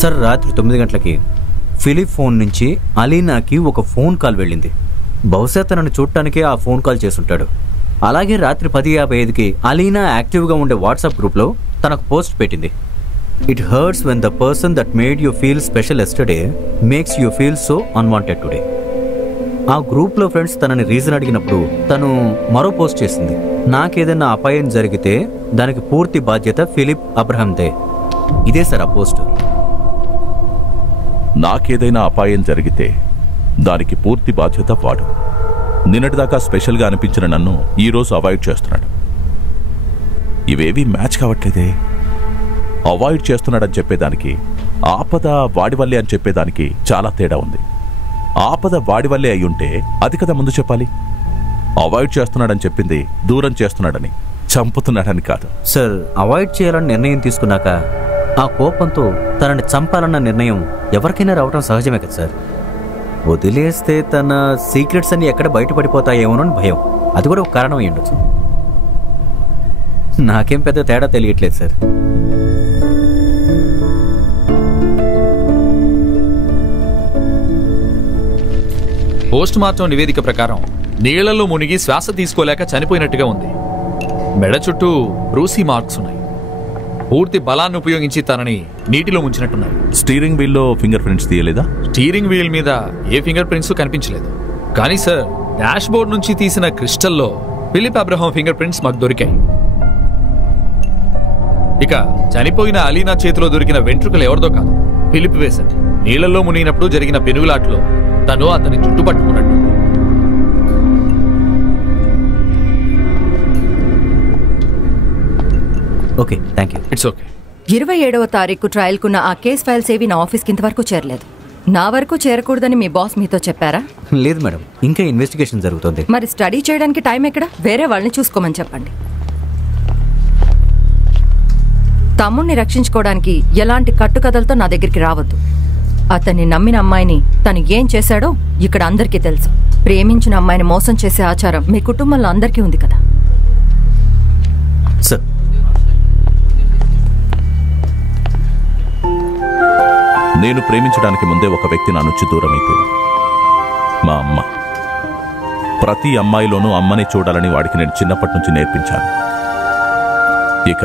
Sir రాత్రి 9 గంటలకి Philip phone నుంచి అలీనాకి ఒక ఫోన్ కాల్ వెళ్ళింది. బహుశా తనను చూడటానికే ఆ ఫోన్ కాల్ చేసుంటాడు. అలాగే రాత్రి 10:55కి అలీనా యాక్టివ్గా ఉండే వాట్సాప్ గ్రూప్లో తనకు పోస్ట్ పెట్టింది. It hurts when the person that made you feel special yesterday makes you feel so unwanted today. ఆ గ్రూప్లో ఫ్రెండ్స్ తనని రీజన్ అడిగినప్పుడు తను మరో పోస్ట్ చేసింది. నాకేదైనా అపాయం జరిగితే దానికి పూర్తి బాధ్యత ఫిలిప్ అబ్రహందే. ఇదే సార్ ఆ పోస్ట్. నాకేదైనా అపాయం జరిగితే దానికి పూర్తి బాధ్యత వాడు. నిన్నటిదాకా స్పెషల్గా అనిపించిన నన్ను ఈరోజు అవాయిడ్ చేస్తున్నాడు. ఇవేవి మ్యాచ్ కావట్లేదే. అవాయిడ్ చేస్తున్నాడని చెప్పేదానికి ఆపద వాడి వల్లే అని చెప్పేదానికి చాలా తేడా ఉంది. ఆపద వాడి వల్లే అయి ఉంటే అది కదా ముందు చెప్పాలి. అవాయిడ్ చేస్తున్నాడని చెప్పింది దూరం చేస్తున్నాడని, చంపుతున్నాడని కాదు. సార్, అవాయిడ్ చేయాలని నిర్ణయం తీసుకున్నాక ఆ కోపంతో తనని చంపాలన్న నిర్ణయం ఎవరికైనా రావడం సహజమే కదా సార్. వదిలేస్తే తన సీక్రెట్స్ అన్ని ఎక్కడ బయటపడిపోతాయేమోనని భయం. అది కూడా ఒక కారణం అయ్యి ఉండొచ్చు. నాకేం పెద్ద తేడా తెలియట్లేదు సార్. పోస్ట్ మార్టం నివేదిక ప్రకారం నీళ్లలో మునిగి శ్వాస తీసుకోలేక చనిపోయినట్టుగా ఉంది. మెడ చుట్టూ బ్రూసీ మార్క్స్ ఉన్నాయి. పూర్తి బలాన్ని ఉపయోగించి తనని నీటిలో ముంచినట్టున్నారు. స్టీరింగ్ వీల్లో ఫింగర్ ప్రింట్స్ తీయలేదా? స్టీరింగ్ వీల్ మీద ఏ ఫింగర్ ప్రింట్స్ కనిపించలేదు. కానీ సార్, డాష్ బోర్డ్ నుంచి తీసిన క్రిస్టల్లో ఫిలిప్ అబ్రహాం ఫింగర్ ప్రింట్స్ మాకు దొరికాయి. ఇక చనిపోయిన అలీనా చేతిలో దొరికిన వెంట్రుకలు ఎవరిదో కాదు, ఫిలిప్ వేశారు. నీళ్లలో మునిగినప్పుడు జరిగిన పెనుగులాట్లో తను అతని చుట్టుపట్టుకున్నట్టు. Okay, thank you. It's okay. 27వ తారీఖు ట్రయల్కున్న ఆ కేస్ ఫైల్స్ ఏవి నా ఆఫీస్కి ఇంతవరకు చేరలేదు. నా వరకు చేరకూడదని మీ బాస్ మీతో చెప్పారా? లేదు మేడం, ఇంకా ఇన్వెస్టిగేషన్ జరుగుతుంది. మరి స్టడీ చేయడానికి టైం ఎక్కడ? వేరే వాళ్ళని చూసుకోమని చెప్పండి. తమ్ముణ్ణి రక్షించుకోవడానికి ఎలాంటి కట్టుకథలతో నా దగ్గరికి రావద్దు. అతన్ని నమ్మిన అమ్మాయిని తను ఏం చేశాడో ఇక్కడ అందరికీ తెలుసు. ప్రేమించిన అమ్మాయిని మోసం చేసే ఆచారం మీ కుటుంబంలో అందరికీ ఉంది కదా. సార్, నేను ప్రేమించడానికి ముందే ఒక వ్యక్తి నా నుంచి దూరం అయిపోయింది. మా అమ్మ. ప్రతి అమ్మాయిలోనూ అమ్మని చూడాలని వాడికి నేను చిన్నప్పటి నుంచి నేర్పించాను. ఇక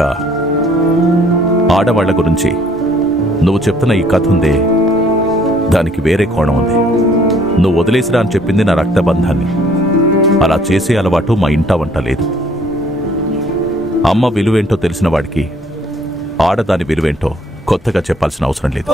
ఆడవాళ్ల గురించి నువ్వు చెప్తున్న ఈ కథ ఉందే, దానికి వేరే కోణం ఉంది. నువ్వు వదిలేసిరా అని చెప్పింది నా రక్తబంధాన్ని. అలా చేసే అలవాటు మా ఇంట వంట లేదు. అమ్మ విలువేంటో తెలిసిన వాడికి ఆడదాని విలువేంటో కొత్తగా చెప్పాల్సిన అవసరం లేదు.